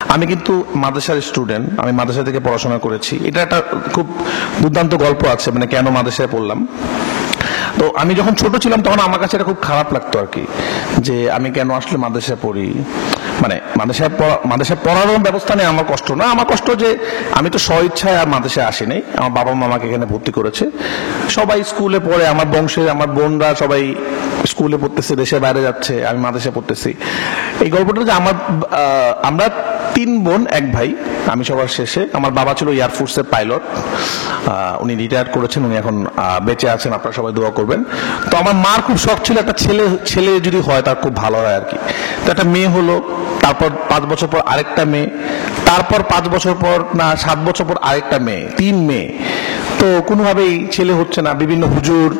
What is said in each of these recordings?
আমি কিন্তু মাদ্রাসার স্টুডেন্ট, আমি মাদ্রাসা থেকে পড়াশোনা করেছি। এটা একটা খুব দুর্দান্ত গল্প আছে, মানে কেন মাদ্রাসায় পড়লাম। তো আমি যখন ছোট ছিলাম তখন আমার কাছে এটা খুব খারাপ লাগতো আর কি, যে আমি কেন আসলে মাদ্রাসায় পড়ি। মানে মাদ্রাসায় পড়ারও ব্যবস্থা নেই, আমার কষ্ট না, আমার কষ্ট যে আমি তো স্ব ইচ্ছায় আর মাদ্রাসায় আসি নাই, আমার বাবা মা আমাকে এখানে ভর্তি করেছে। সবাই স্কুলে পড়ে, আমার বংশে আমার বোনরা সবাই স্কুলে পড়তেছে, দেশের বাইরে যাচ্ছে, আমি মাদ্রাসায় পড়তেছি। এই গল্পটা যে আমরা 3 বোন 1 ভাই, আমি সবার শেষে। আমার বাবা ছিল এয়ারফোর্সের পাইলট, উনি রিটায়ার করেছেন, উনি এখন বেঁচে আছেন, আপনারা সবাই দোয়া করবেন। তো আমার মার খুব শখ ছিল একটা ছেলে যদি হয় তার খুব ভালো হয় আর কি। তো একটা মেয়ে হলো, তারপর 5 বছর পর আরেকটা মেয়ে, তারপর 5 বছর পর না 7 বছর পর আরেকটা মেয়ে, 3 মেয়ে। তো কোনোভাবেই ছেলে হচ্ছে না। বিভিন্ন হুজুর,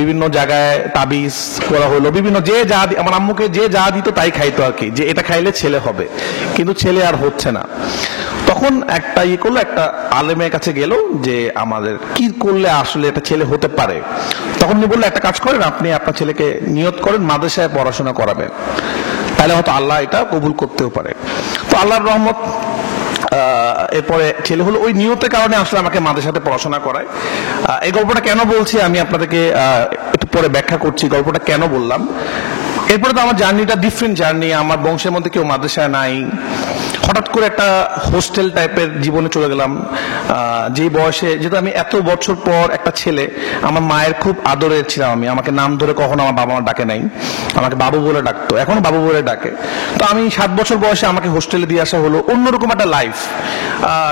বিভিন্ন জায়গায় তাবিজ করা হলো, বিভিন্ন যে যা আমার আম্মুকে যে যা দিত তাই খাইতো আর কি, যে এটা খাইলে ছেলে হবে, কিন্তু ছেলে আর হচ্ছে না। তখন একটা করলো, একটা আলেমের কাছে গেল যে আমাদের কি করলে আসলে এটা ছেলে হতে পারে। তখন উনি বললো, একটা কাজ করেন, আপনি আপনার ছেলেকে নিয়ত করেন মাদ্রাসায় পড়াশোনা করাবেন, তাহলে হয়তো আল্লাহ এটা কবুল করতেও পারে। তো আল্লাহর রহমত, এরপরে ছেলে হলো। ওই নিয়তের কারণে আসলে আমাকে মাদ্রাসাতে পড়াশোনা করায়। এই গল্পটা কেন বলছি আমি আপনাদেরকে একটু পরে ব্যাখ্যা করছি, গল্পটা কেন বললাম। এরপরে তো আমার জার্নিটা ডিফারেন্ট জার্নি, আমার বংশের মধ্যে কেউ মাদ্রাসায় নাই। হঠাৎ করে একটা হোস্টেল টাইপের জীবনে চলে গেলাম, যে বয়সে, যেহেতু আমি এত বছর পর একটা ছেলে, আমার মায়ের খুব আদরের ছিলাম আমি, আমাকে নাম ধরে কখনো আমার বাবা মা ডাকে নাই, আমাকে বাবু বলে ডাকতো, এখনো বাবু বলে ডাকে। তো আমি 7 বছর বয়সে আমাকে হোস্টেলে দিয়ে আসা হলো, অন্যরকম একটা লাইফ।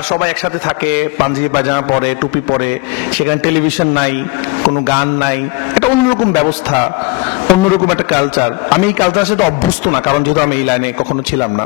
সবাই একসাথে থাকে, পাঞ্জাবি পায়জামা পরে, টুপি পরে, সেখানে টেলিভিশন নাই, কোনো গান নাই, এটা অন্যরকম ব্যবস্থা, অন্যরকম একটা কালচার। আমি এই কালচারের সাথে অভ্যস্ত না, কারণ যেহেতু আমি এই লাইনে কখনো ছিলাম না।